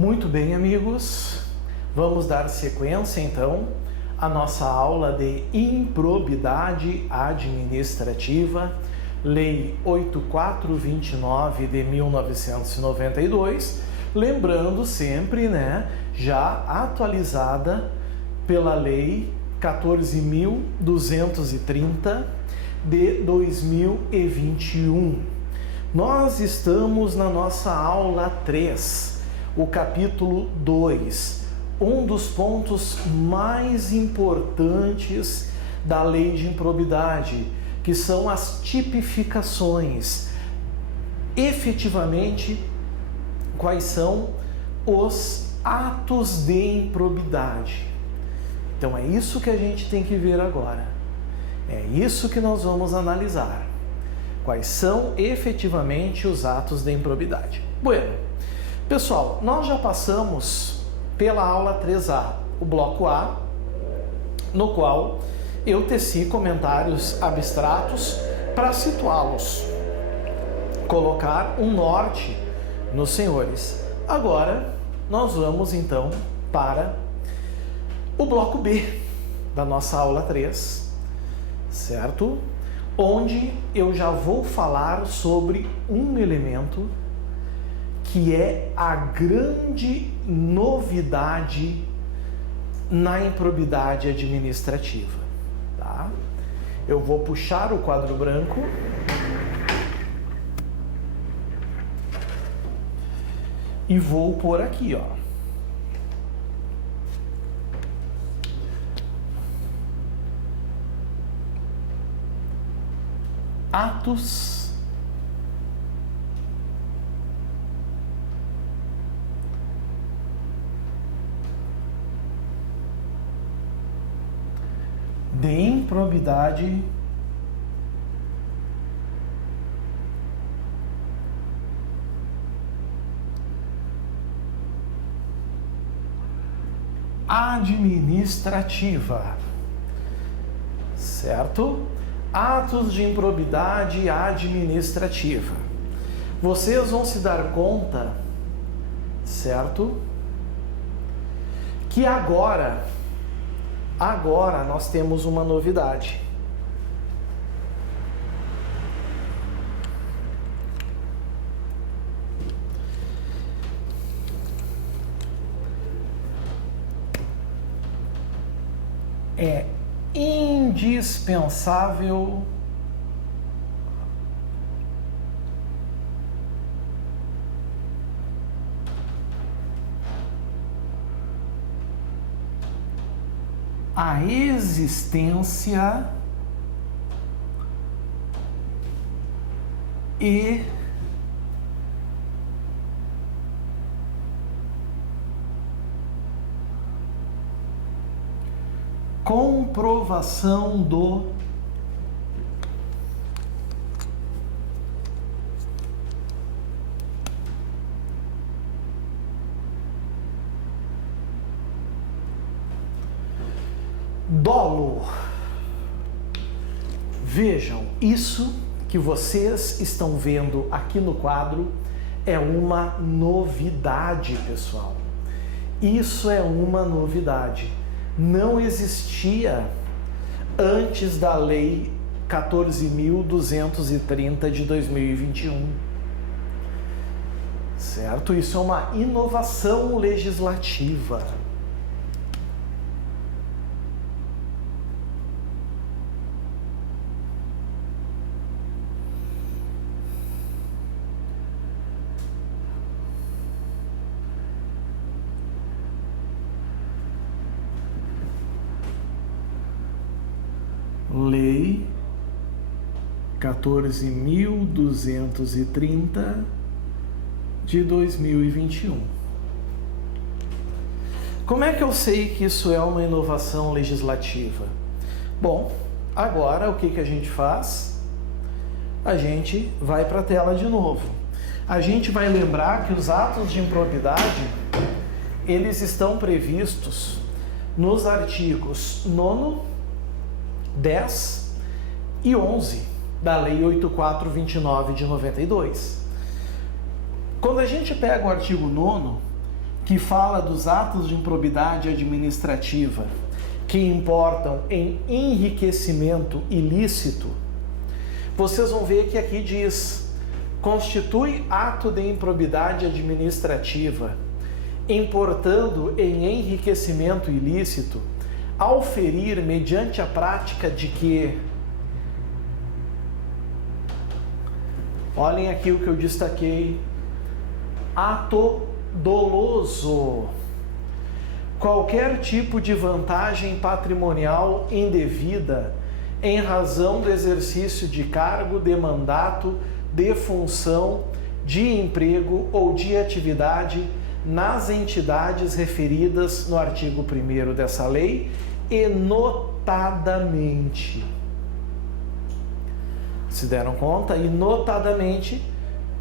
Muito bem, amigos, vamos dar sequência então à nossa aula de improbidade administrativa, Lei 8429 de 1992, lembrando sempre, já atualizada pela Lei 14.230 de 2021. Nós estamos na nossa aula 3, o capítulo 2, um dos pontos mais importantes da lei de improbidade, que são as tipificações. Efetivamente, quais são os atos de improbidade? Então é isso que a gente tem que ver agora. É isso que nós vamos analisar. Quais são efetivamente os atos de improbidade? Bueno, pessoal, nós já passamos pela aula 3A, o bloco A, no qual eu teci comentários abstratos para situá-los, colocar um norte nos senhores. Agora, nós vamos então para o bloco B da nossa aula 3, certo? Onde eu já vou falar sobre um elemento que é a grande novidade na improbidade administrativa, tá? Eu vou puxar o quadro branco e vou pôr aqui, ó. Atos de improbidade administrativa, certo? Atos de improbidade administrativa. Vocês vão se dar conta, certo? Que agora nós temos uma novidade. É indispensável a existência e comprovação do dolo. Vejam, isso que vocês estão vendo aqui no quadro é uma novidade, pessoal. Isso é uma novidade. Não existia antes da Lei 14.230 de 2021. Certo? Isso é uma inovação legislativa. Lei 14.230 de 2021. Como é que eu sei que isso é uma inovação legislativa? Bom, agora o que a gente faz? A gente vai para a tela de novo. A gente vai lembrar que os atos de improbidade, eles estão previstos nos artigos 9º, 10 e 11 da Lei 8429 de 92. Quando a gente pega o artigo 9º, que fala dos atos de improbidade administrativa que importam em enriquecimento ilícito, vocês vão ver que aqui diz: constitui ato de improbidade administrativa, importando em enriquecimento ilícito, ao ferir mediante a prática de que... Olhem aqui o que eu destaquei: ato doloso. Qualquer tipo de vantagem patrimonial indevida em razão do exercício de cargo, de mandato, de função, de emprego ou de atividade nas entidades referidas no artigo 1º dessa lei e notadamente. Se deram conta? E notadamente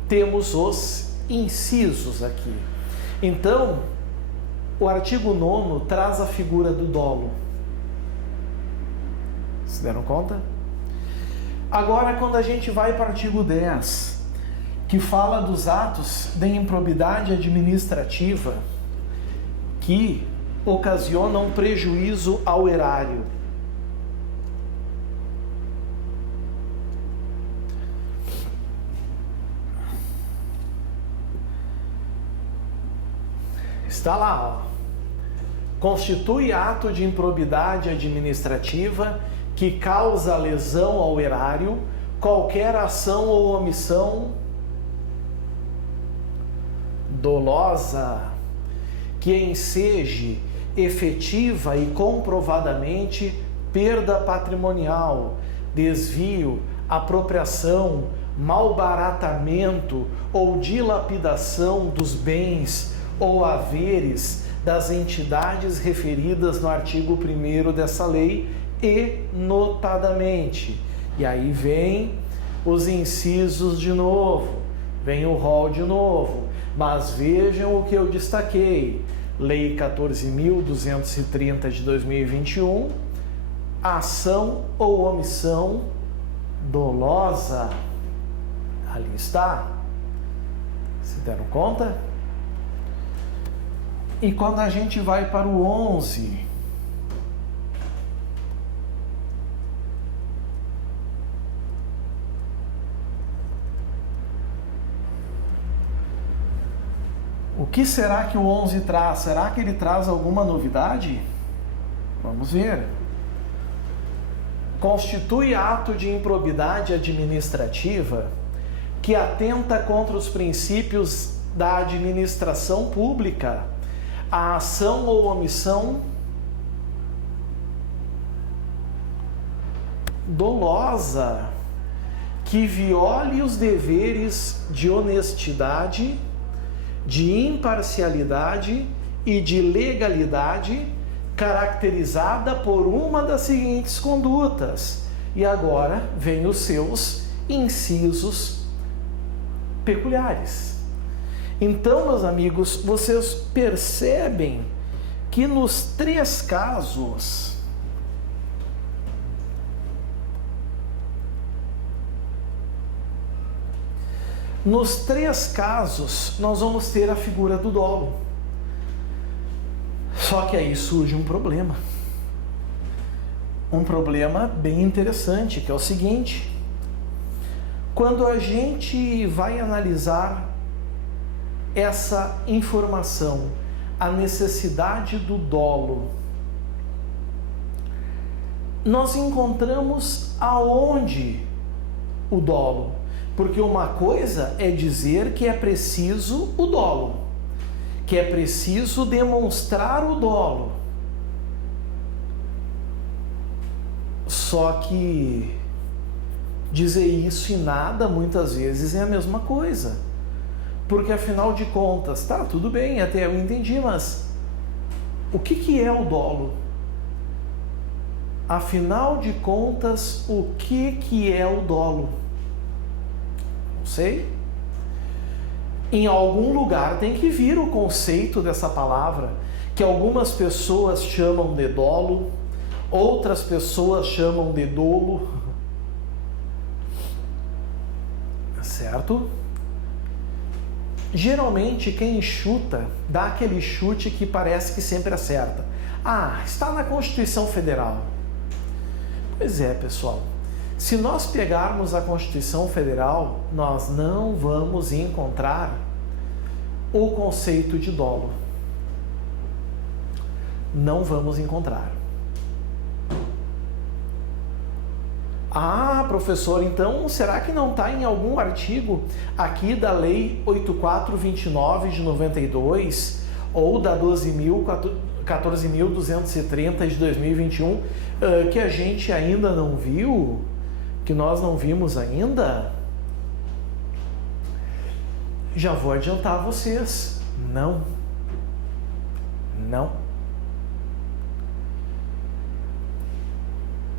temos os incisos aqui. Então, o artigo 9º traz a figura do dolo. Se deram conta? Agora, quando a gente vai para o artigo 10, que fala dos atos de improbidade administrativa que ocasionam prejuízo ao erário. Está lá, ó. Constitui ato de improbidade administrativa que causa lesão ao erário, qualquer ação ou omissão dolosa que enseje efetiva e comprovadamente perda patrimonial, desvio, apropriação, malbaratamento ou dilapidação dos bens ou haveres das entidades referidas no artigo 1º dessa lei e notadamente. E aí vem os incisos de novo, vem o rol de novo, mas vejam o que eu destaquei: Lei 14.230 de 2021, ação ou omissão dolosa. Ali está. Se deram conta? E quando a gente vai para o 11, o que será que o 11 traz? Será que ele traz alguma novidade? Vamos ver. Constitui ato de improbidade administrativa que atenta contra os princípios da administração pública, a ação ou omissão dolosa que viole os deveres de honestidade, de imparcialidade e de legalidade, caracterizada por uma das seguintes condutas. E agora vem os seus incisos peculiares. Então, meus amigos, vocês percebem que nos três casos nós vamos ter a figura do dolo. Só que aí surge um problema. Um problema bem interessante, que é o seguinte: quando a gente vai analisar essa informação, a necessidade do dolo, nós encontramos aonde o dolo? Porque uma coisa é dizer que é preciso o dolo, que é preciso demonstrar o dolo. Só que dizer isso e nada muitas vezes é a mesma coisa. Porque afinal de contas, tá, tudo bem, até eu entendi, mas o que é o dolo? Afinal de contas, o que é o dolo? Não sei. Em algum lugar tem que vir o conceito dessa palavra, que algumas pessoas chamam de dolo, outras pessoas chamam de dolo. Certo? Geralmente quem chuta dá aquele chute que parece que sempre acerta. Ah, está na Constituição Federal. Pois é, pessoal. Se nós pegarmos a Constituição Federal, nós não vamos encontrar o conceito de dolo. Não vamos encontrar. Ah, professor, então será que não está em algum artigo aqui da Lei 8429 de 92 ou da 14.230 de 2021 que a gente ainda não viu? Que nós não vimos ainda? Já vou adiantar a vocês. Não. Não.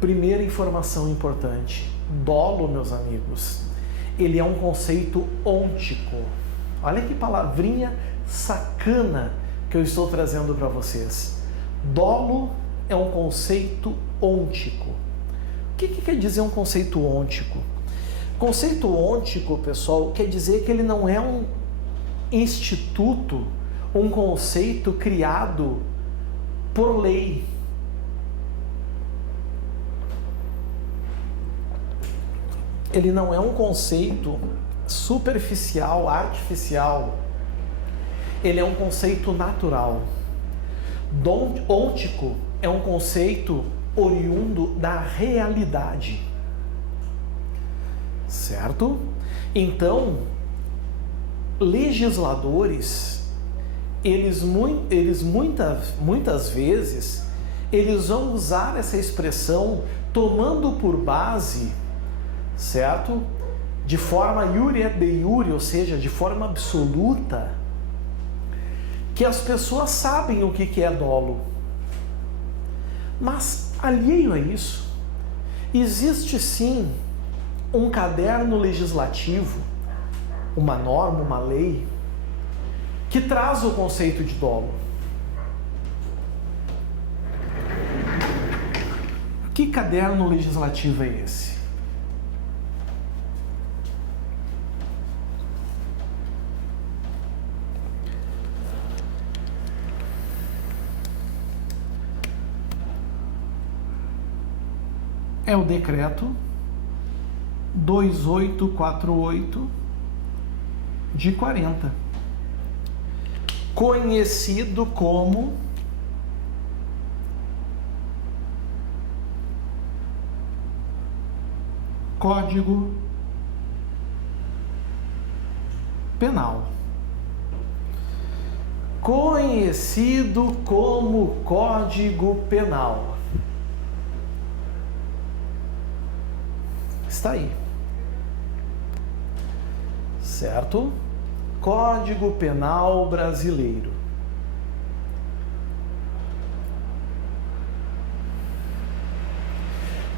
Primeira informação importante. Dolo, meus amigos, ele é um conceito ôntico. Olha que palavrinha sacana que eu estou trazendo para vocês. Dolo é um conceito ôntico. O que quer dizer um conceito ôntico? Conceito ôntico, pessoal, quer dizer que ele não é um instituto, um conceito criado por lei. Ele não é um conceito superficial, artificial. Ele é um conceito natural. Ôntico é um conceito oriundo da realidade. Certo? Então, legisladores, eles muitas vezes, eles vão usar essa expressão tomando por base, certo? De forma iure et de iure, ou seja, de forma absoluta, que as pessoas sabem o que é dolo. Mas, alheio a isso, existe sim um caderno legislativo, uma norma, uma lei, que traz o conceito de dolo. Que caderno legislativo é esse? É o decreto 2848 de 40, conhecido como Código Penal. Conhecido como Código Penal. Está aí. Certo? Código Penal Brasileiro.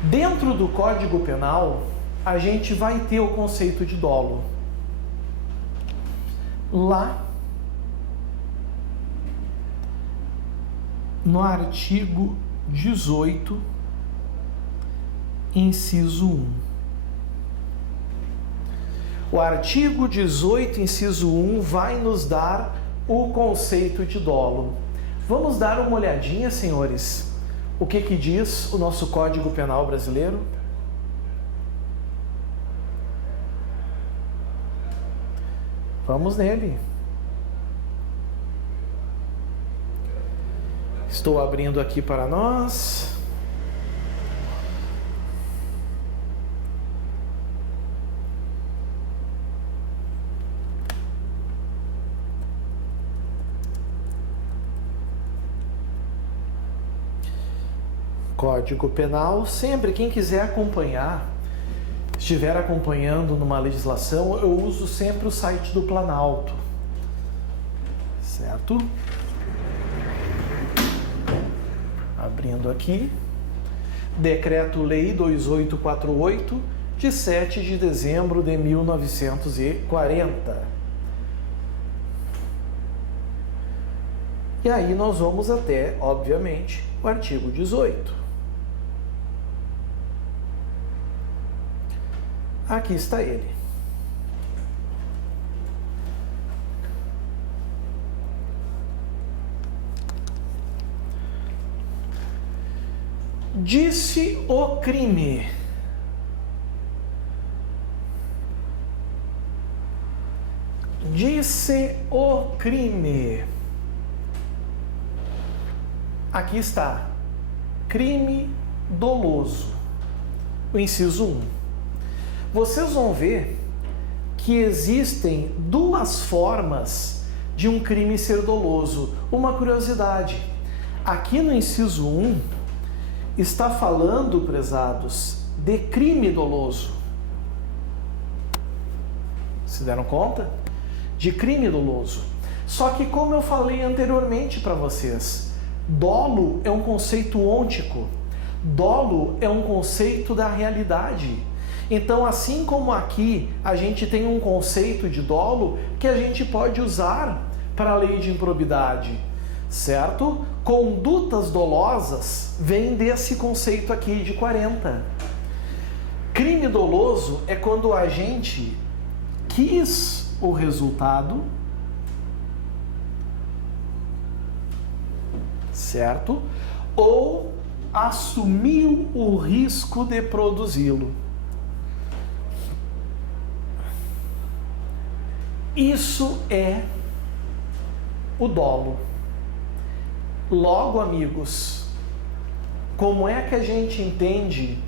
Dentro do Código Penal, a gente vai ter o conceito de dolo. Lá, no artigo 18, inciso 1. O artigo 18, inciso 1, vai nos dar o conceito de dolo. Vamos dar uma olhadinha, senhores, o que diz o nosso Código Penal brasileiro? Vamos nele. Estou abrindo aqui para nós. Código Penal, sempre quem quiser acompanhar, estiver acompanhando numa legislação, eu uso sempre o site do Planalto, certo? Abrindo aqui, Decreto-Lei 2848, de 7 de dezembro de 1940. E aí nós vamos até, obviamente, o artigo 18. Aqui está ele. Disse o crime. Disse o crime. Aqui está. Crime doloso. O inciso 1. Vocês vão ver que existem duas formas de um crime ser doloso. Uma curiosidade. Aqui no inciso 1, está falando, prezados, de crime doloso. Se deram conta? De crime doloso. Só que, como eu falei anteriormente para vocês, dolo é um conceito ôntico. Dolo é um conceito da realidade. Então, assim como aqui a gente tem um conceito de dolo que a gente pode usar para a lei de improbidade, certo? Condutas dolosas vêm desse conceito aqui de 40. Crime doloso é quando a gente quis o resultado, certo? Ou assumiu o risco de produzi-lo. Isso é o dolo. Logo, amigos, como é que a gente entende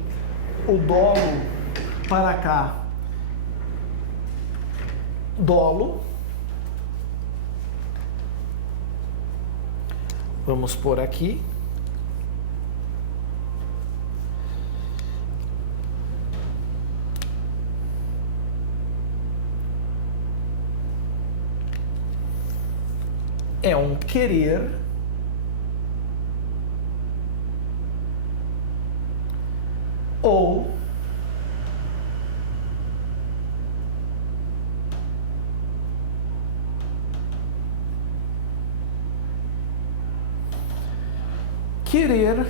o dolo para cá? Dolo, vamos pôr aqui, é um querer ou querer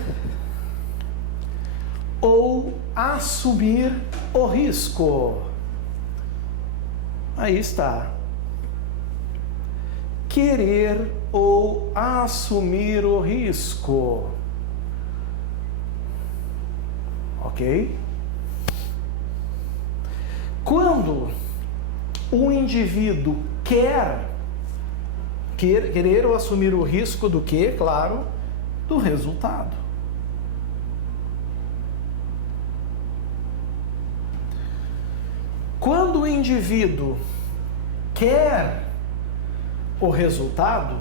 ou assumir o risco. Aí está. Querer ou assumir o risco. Ok? Quando o indivíduo querer ou assumir o risco do quê? Claro, do resultado. Quando o indivíduo quer o resultado,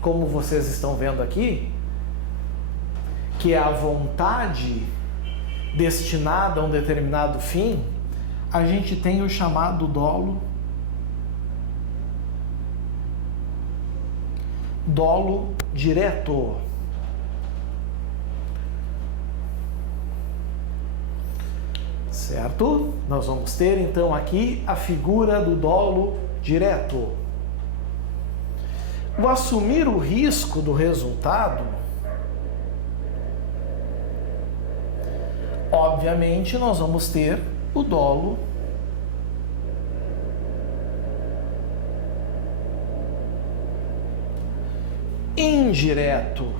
como vocês estão vendo aqui, que é a vontade destinada a um determinado fim, a gente tem o chamado dolo direto. Certo? Nós vamos ter então aqui a figura do dolo direto. O assumir o risco do resultado, obviamente nós vamos ter o dolo indireto.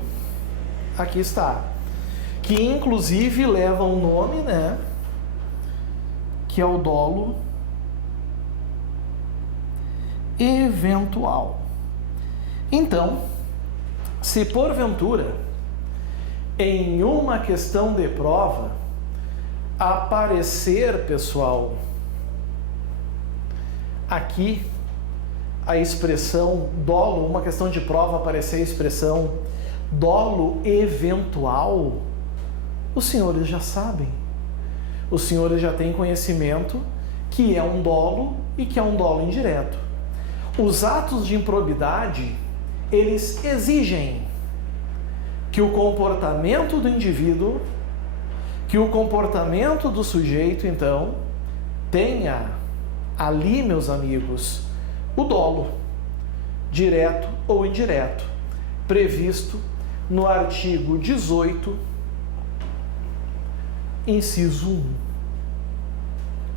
Aqui está. Que inclusive leva um nome, né? Que é o dolo eventual. Então, se porventura em uma questão de prova aparecer, pessoal, aqui a expressão dolo, uma questão de prova aparecer a expressão dolo eventual, os senhores já sabem. Os senhores já têm conhecimento que é um dolo e que é um dolo indireto. Os atos de improbidade, eles exigem que o comportamento do indivíduo, que o comportamento do sujeito, então, tenha ali, meus amigos, o dolo, direto ou indireto, previsto no artigo 18, inciso 1.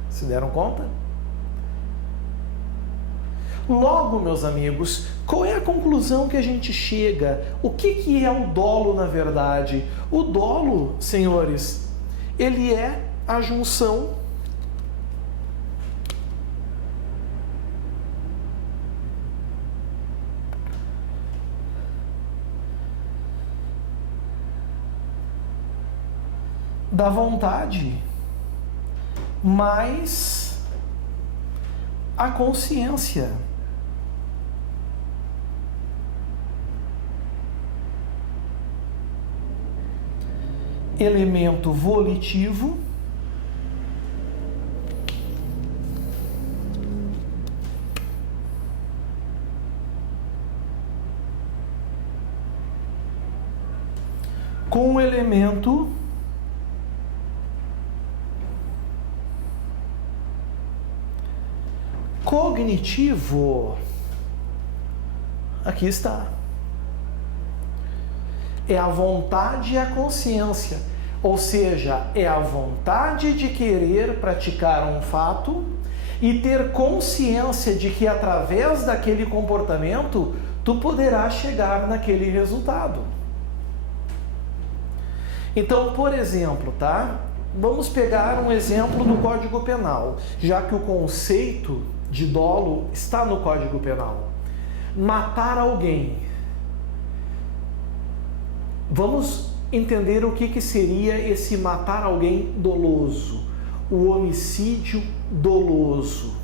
Se deram conta? Logo, meus amigos, qual é a conclusão que a gente chega? O que é o dolo, na verdade? O dolo, senhores, ele é a junção da vontade mais a consciência. Elemento volitivo com o elemento cognitivo. Aqui está. É a vontade e a consciência, ou seja, é a vontade de querer praticar um fato e ter consciência de que através daquele comportamento tu poderás chegar naquele resultado. Então, por exemplo, tá? Vamos pegar um exemplo do Código Penal, já que o conceito de dolo está no Código Penal. Matar alguém. Vamos entender o que seria esse matar alguém doloso. O homicídio doloso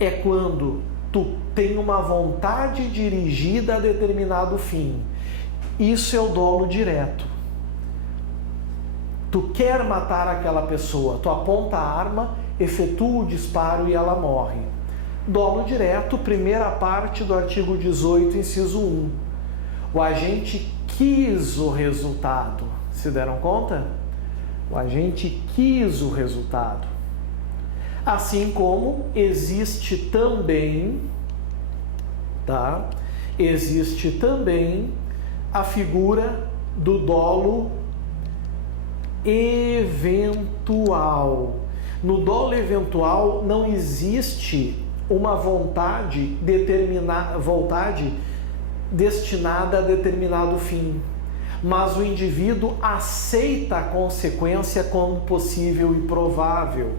é quando tu tem uma vontade dirigida a determinado fim. Isso é o dolo direto. Tu quer matar aquela pessoa, tu aponta a arma, efetua o disparo e ela morre. Dolo direto, primeira parte do artigo 18, inciso 1. O agente quis o resultado. Se deram conta? O agente quis o resultado. Assim como existe também, tá? Existe também a figura do dolo eventual. No dolo eventual não existe uma vontade destinada a determinado fim, mas o indivíduo aceita a consequência como possível e provável.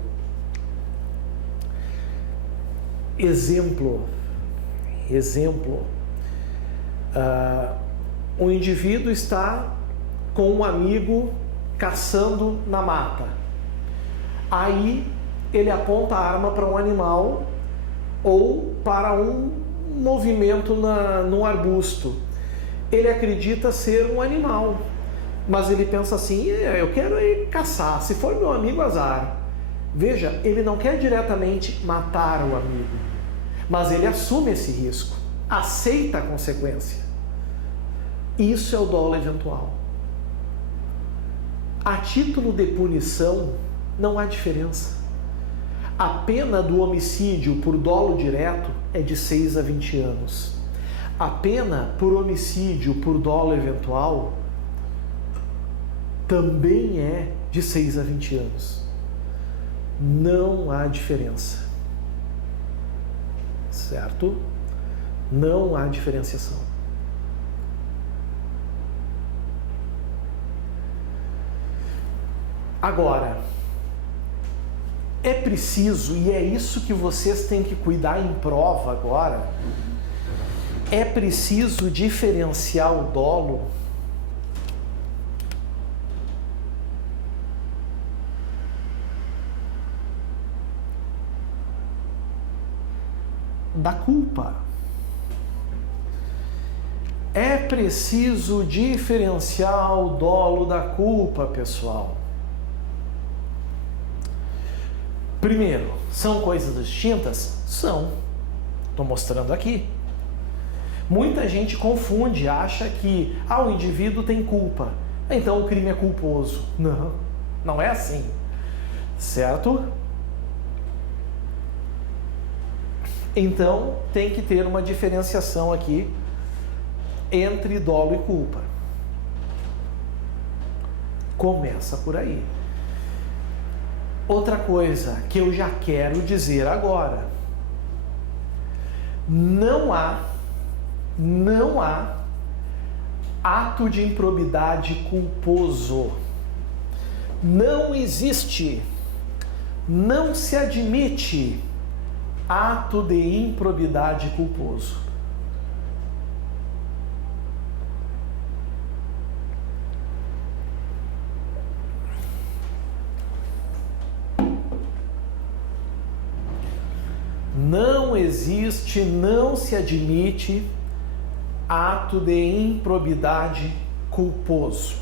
Exemplo. Um indivíduo está com um amigo caçando na mata. Aí ele aponta a arma para um animal ou para um movimento num arbusto. Ele acredita ser um animal, mas ele pensa assim: eu quero ir caçar, se for meu amigo, azar. Veja, ele não quer diretamente matar o amigo, mas ele assume esse risco, aceita a consequência. Isso é o dolo eventual. A título de punição, não há diferença. A pena do homicídio por dolo direto é de 6 a 20 anos. A pena por homicídio por dolo eventual também é de 6 a 20 anos. Não há diferença. Certo? Não há diferenciação. Agora, é preciso, e é isso que vocês têm que cuidar em prova agora, é preciso diferenciar o dolo da culpa. É preciso diferenciar o dolo da culpa, pessoal. Primeiro, são coisas distintas? São. Estou mostrando aqui. Muita gente confunde, acha que o indivíduo tem culpa, então o crime é culposo. Não, não é assim. Certo? Então, tem que ter uma diferenciação aqui entre dolo e culpa. Começa por aí. Outra coisa que eu já quero dizer agora. Não há ato de improbidade culposo. Não existe, não se admite ato de improbidade culposo. Não existe, não se admite ato de improbidade culposo,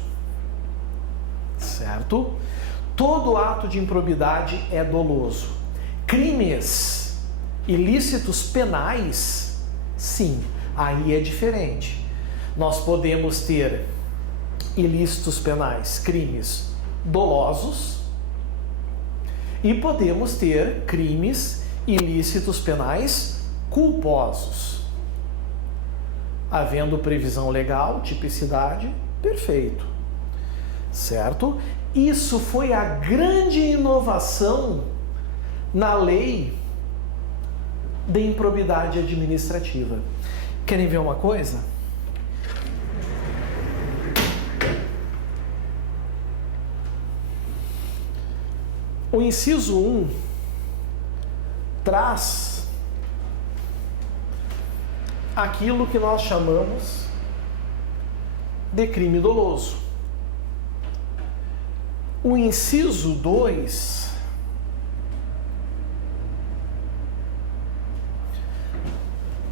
certo? Todo ato de improbidade é doloso. Crimes ilícitos penais, sim, aí é diferente. Nós podemos ter ilícitos penais, crimes dolosos, e podemos ter crimes ilícitos penais culposos. Havendo previsão legal, tipicidade, perfeito. Certo? Isso foi a grande inovação na lei de improbidade administrativa. Querem ver uma coisa? O inciso 1 traz aquilo que nós chamamos de crime doloso. O inciso 2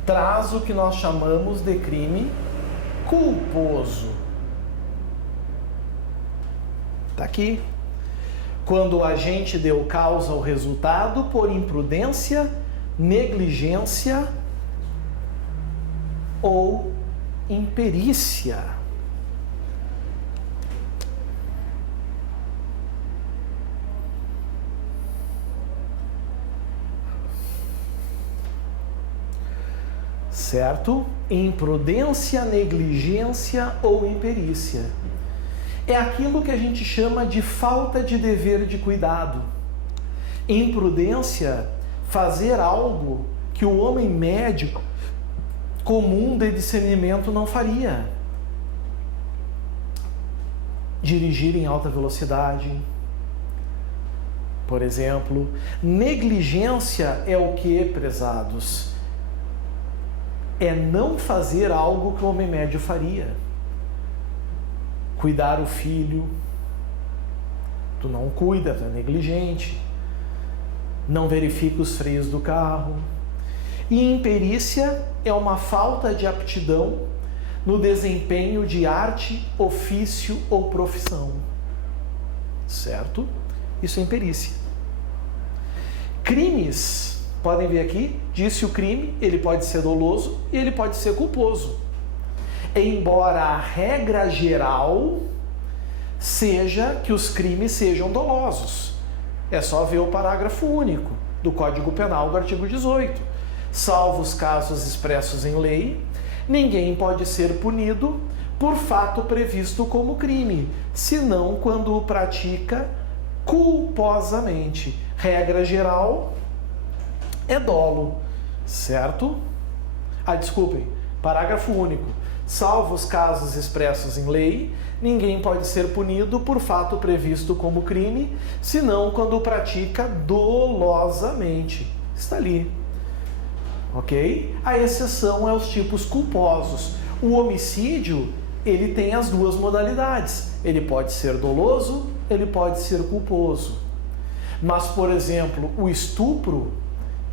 traz o que nós chamamos de crime culposo. Está aqui. Quando o agente deu causa ao resultado por imprudência, negligência ou imperícia. Certo? Imprudência, negligência ou imperícia. É aquilo que a gente chama de falta de dever de cuidado. Imprudência, fazer algo que o homem médio comum de discernimento não faria. Dirigir em alta velocidade, por exemplo. Negligência é o que, prezados? É não fazer algo que o homem médio faria. Cuidar o filho, tu não cuida, tu é negligente. Não verifica os freios do carro. E imperícia é uma falta de aptidão no desempenho de arte, ofício ou profissão. Certo? Isso é imperícia. Crimes, podem ver aqui, disse o crime, ele pode ser doloso e ele pode ser culposo. Embora a regra geral seja que os crimes sejam dolosos. É só ver o parágrafo único do Código Penal do artigo 18. Salvo os casos expressos em lei, ninguém pode ser punido por fato previsto como crime, senão quando o pratica culposamente. Regra geral é dolo, certo? Desculpem, parágrafo único. Salvo os casos expressos em lei, ninguém pode ser punido por fato previsto como crime, senão quando o pratica dolosamente. Está ali. Ok? A exceção é os tipos culposos. O homicídio, ele tem as duas modalidades. Ele pode ser doloso, ele pode ser culposo. Mas, por exemplo, o estupro,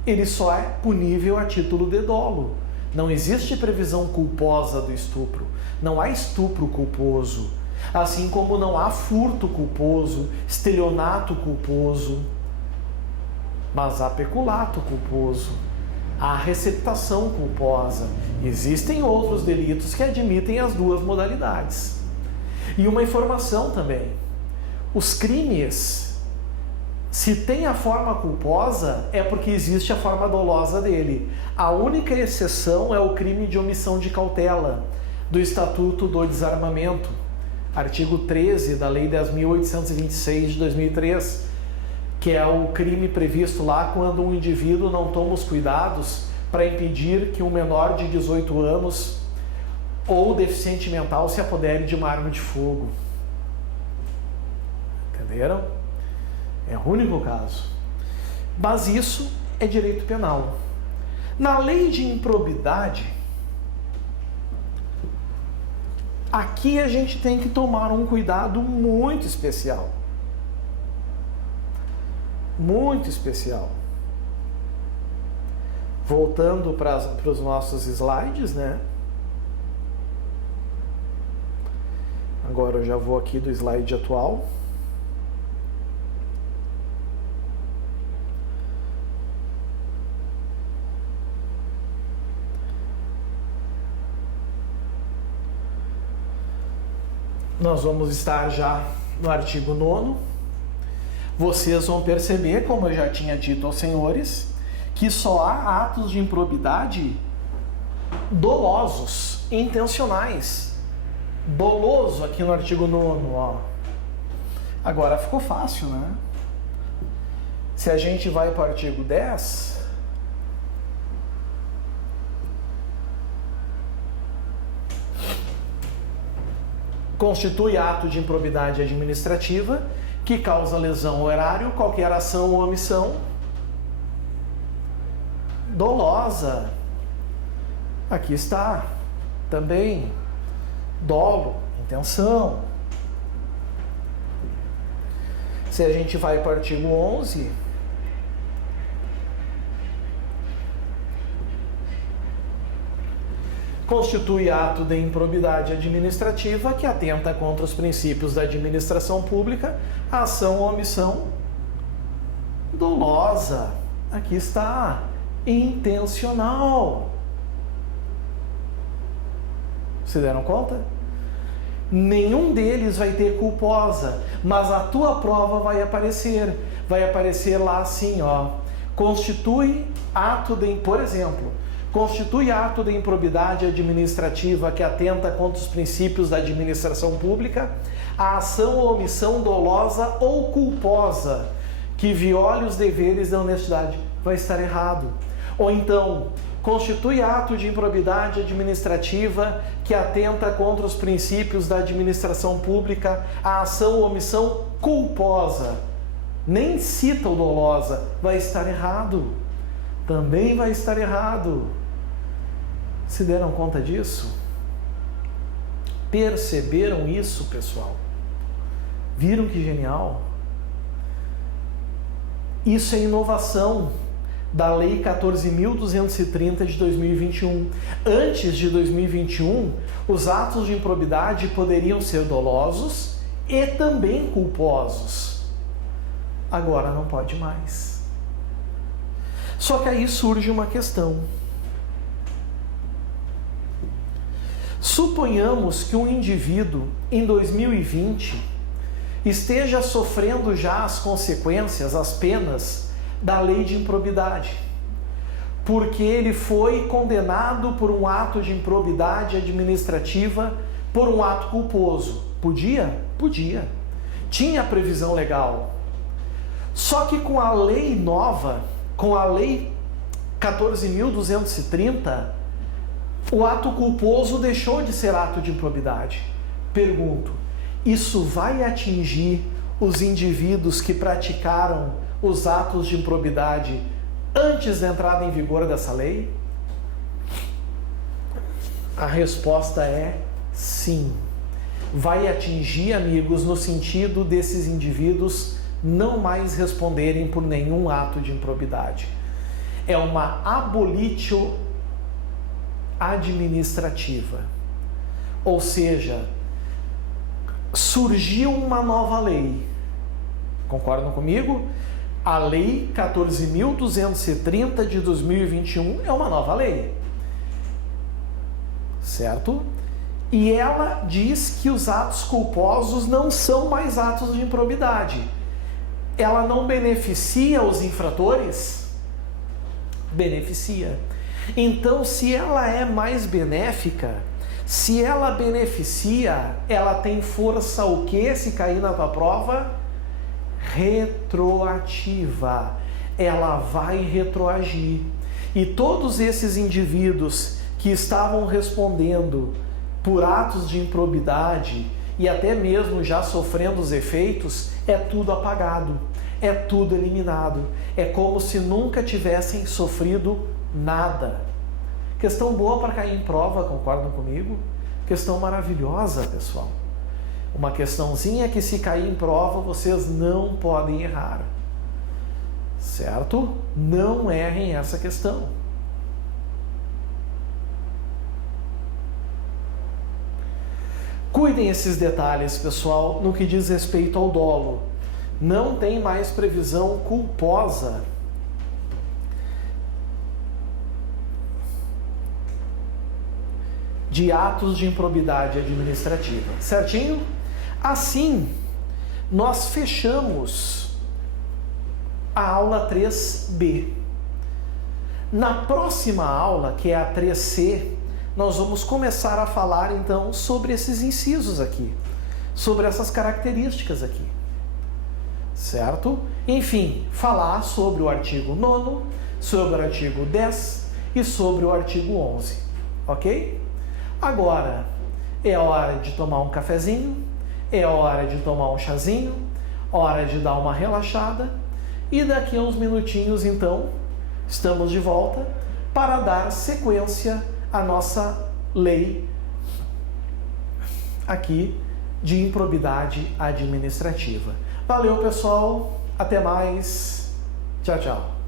ele só é punível a título de dolo. Não existe previsão culposa do estupro. Não há estupro culposo. Assim como não há furto culposo, estelionato culposo. Mas há peculato culposo. Há receptação culposa. Existem outros delitos que admitem as duas modalidades. E uma informação também. Os crimes, se tem a forma culposa, é porque existe a forma dolosa dele. A única exceção é o crime de omissão de cautela, do Estatuto do Desarmamento, artigo 13 da Lei 10.826 de 2003, que é o crime previsto lá quando um indivíduo não toma os cuidados para impedir que um menor de 18 anos ou deficiente mental se apodere de uma arma de fogo. Entenderam? É o único caso. Mas isso é direito penal. Na lei de improbidade, aqui a gente tem que tomar um cuidado muito especial. Muito especial. Voltando para os nossos slides, né? Agora eu já vou aqui do slide atual. Nós vamos estar já no artigo 9º. Vocês vão perceber, como eu já tinha dito aos senhores, que só há atos de improbidade dolosos, intencionais. Doloso aqui no artigo 9º, ó. Agora ficou fácil, né? Se a gente vai para o artigo 10... constitui ato de improbidade administrativa que causa lesão ao erário, qualquer ação ou omissão dolosa. Aqui está também dolo, intenção. Se a gente vai para o artigo 11, constitui ato de improbidade administrativa que atenta contra os princípios da administração pública, a ação ou omissão dolosa. Aqui está, intencional. Se deram conta? Nenhum deles vai ter culposa, mas a tua prova vai aparecer. Vai aparecer lá assim, ó. Constitui ato de, por exemplo, constitui ato de improbidade administrativa que atenta contra os princípios da administração pública, a ação ou omissão dolosa ou culposa que viole os deveres da honestidade. Vai estar errado. Ou então, constitui ato de improbidade administrativa que atenta contra os princípios da administração pública, a ação ou omissão culposa. Nem cita o dolosa. Vai estar errado. Também vai estar errado. Se deram conta disso? Perceberam isso, pessoal? Viram que genial? Isso é inovação da Lei 14.230 de 2021. Antes de 2021, os atos de improbidade poderiam ser dolosos e também culposos. Agora não pode mais. Só que aí surge uma questão. Suponhamos que um indivíduo, em 2020, esteja sofrendo já as consequências, as penas da lei de improbidade, porque ele foi condenado por um ato de improbidade administrativa, por um ato culposo. Podia? Podia. Tinha previsão legal. Só que com a lei nova, com a lei 14.230, o ato culposo deixou de ser ato de improbidade. Pergunto, isso vai atingir os indivíduos que praticaram os atos de improbidade antes da entrada em vigor dessa lei? A resposta é sim. Vai atingir, amigos, no sentido desses indivíduos não mais responderem por nenhum ato de improbidade. É uma abolitio administrativa. Ou seja, surgiu uma nova lei. Concordam comigo? A Lei 14.230 de 2021 é uma nova lei. Certo? E ela diz que os atos culposos não são mais atos de improbidade. Ela não beneficia os infratores? Beneficia. Então, se ela é mais benéfica, se ela beneficia, ela tem força o quê? Se cair na tua prova? Retroativa. Ela vai retroagir. E todos esses indivíduos que estavam respondendo por atos de improbidade e até mesmo já sofrendo os efeitos, é tudo apagado, é tudo eliminado. É como se nunca tivessem sofrido nada. Questão boa para cair em prova, concordam comigo? Questão maravilhosa, pessoal. Uma questãozinha que, se cair em prova, vocês não podem errar. Certo? Não errem essa questão. Cuidem esses detalhes, pessoal, no que diz respeito ao dolo. Não tem mais previsão culposa. De atos de improbidade administrativa. Certinho? Assim, nós fechamos a aula 3B. Na próxima aula, que é a 3C, nós vamos começar a falar então sobre esses incisos aqui, sobre essas características aqui, certo? Enfim, falar sobre o artigo 9º, sobre o artigo 10 e sobre o artigo 11, ok? Agora é hora de tomar um cafezinho, é hora de tomar um chazinho, hora de dar uma relaxada e daqui a uns minutinhos então estamos de volta para dar sequência à nossa lei aqui de improbidade administrativa. Valeu, pessoal, até mais, tchau, tchau.